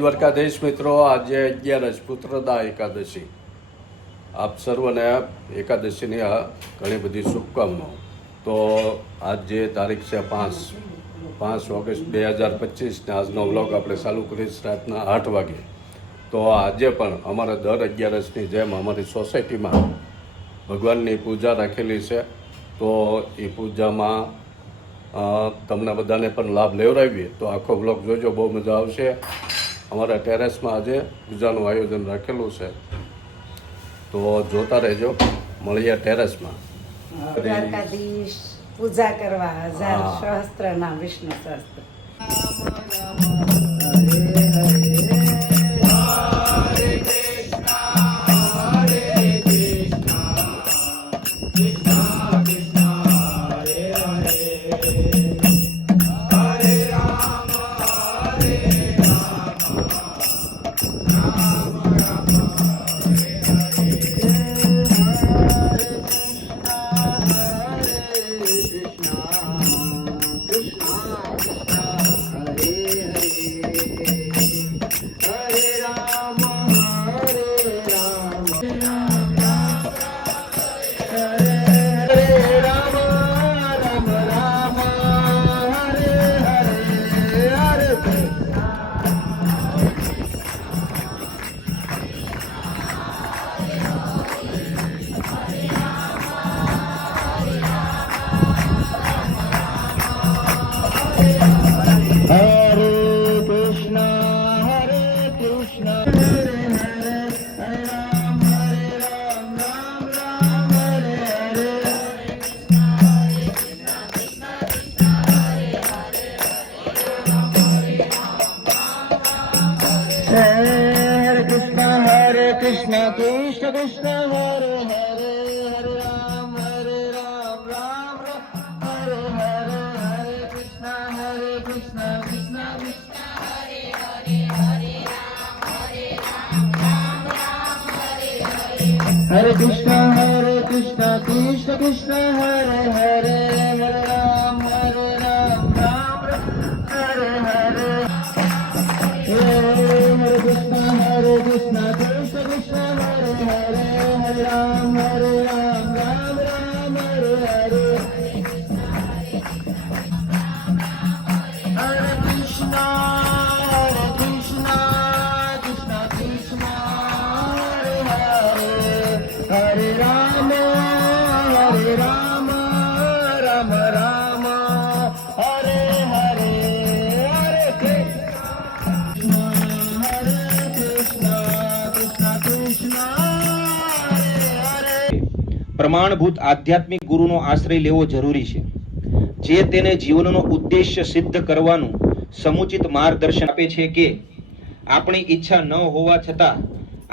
દ્વારકાધીશ મિત્રો, આજે 11 પુત્રદા એકાદશી. આપ સર્વને એકાદશીની ઘણી બધી શુભકામનાઓ. તો આજ જે તારીખ છે 5 ઓગસ્ટ 2025 આજનો વ્લોગ આપણે ચાલુ કરીશ રાતના 8 વાગે. તો આજે પણ અમારે દર 11ની જેમ અમારી સોસાયટીમાં ભગવાનની પૂજા રાખેલી છે. તો એ પૂજામાં તમને બધાને પણ લાભ લેવડાવીએ. તો આખો વ્લોગ જોજો, બહુ મજા આવશે. અમારા ટેરેસમાં આજે પૂજાનું આયોજન રાખેલું છે, તો જોતા રહેજો. મળીએ ટેરેસમાં. દ્વારકાધીશ પૂજા કરવા 1000 સહસ્ત્રના Vishnu સહસ્ત્ર. Krishna Krishna Krishna Hare Hare Hare Ram Ram Ram Hare Hare Hare Krishna Krishna Krishna Hare Hare Hare Ram Ram Hare Hare Hare Krishna Krishna Krishna Hare Hare Hare Ram Ram Hare Hare Hare Krishna Krishna Krishna Hare Hare Hare Ram Ram Ram Hare Hare Hare Krishna Krishna Krishna Hare Hare Hare Ram Ram Ram Hare Hare Hare Krishna પ્રમાણભૂત આધ્યાત્મિક ગુરુનો આશ્રય લેવો જરૂરી છે, જે તેને જીવનનો ઉદ્દેશ્ય સિદ્ધ કરવાનું સમુચિત માર્ગદર્શન આપે છે કે આપણી ઈચ્છા ન હોવા છતાં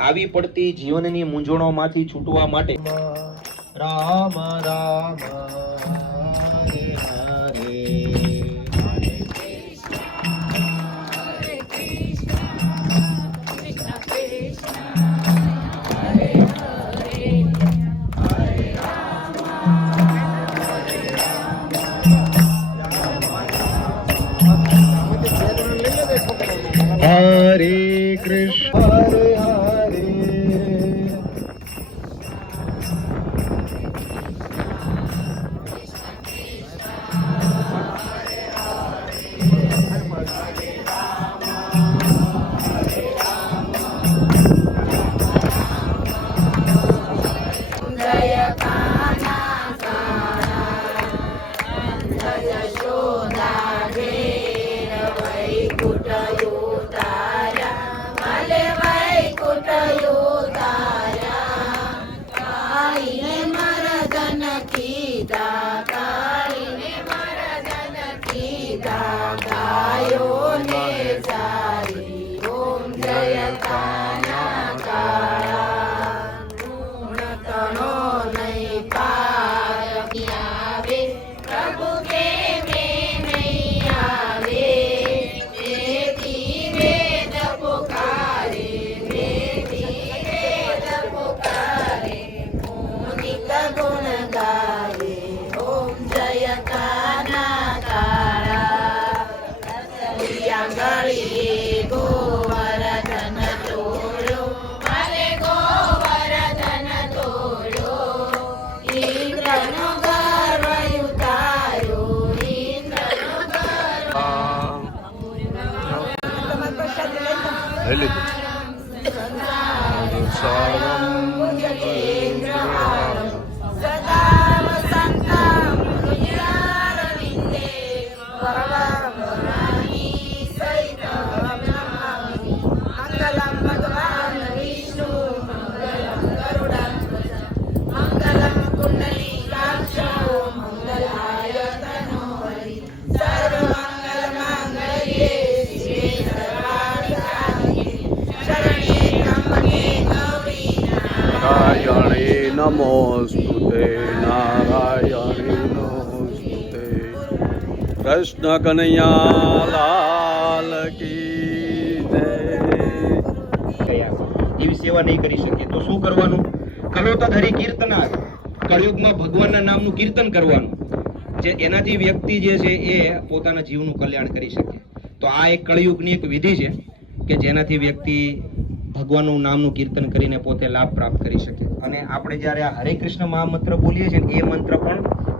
આવી પડતી જીવનની મૂંઝવણોમાંથી છૂટવા માટે રામ રામ હરે હરે Hare Krishna Hare Hare ગળી ગોવર લઈ લીધું નારાયણે નમોસ્તુતે નારાયણે નમોસ્તુતે કૃષ્ણ કનૈયા લાલ કી જય. ગયા એવી સેવા નહીં કરી શકે તો શું કરવાનું? કલોતદ હરિ કીર્તના, કળયુગમાં ભગવાનના નામનું કીર્તન કરવાનું, જે એનાથી વ્યક્તિ જે છે એ પોતાના જીવનું કલ્યાણ કરી શકે. તો આ એક કળયુગની એક વિધિ છે કે જેનાથી વ્યક્તિ ભગવાનનું નામનું કીર્તન કરીને પોતે લાભ પ્રાપ્ત કરી શકે. અને આપણે જ્યારે આ હરે કૃષ્ણ મહામંત્ર બોલીએ છીએ ને એ મંત્ર પણ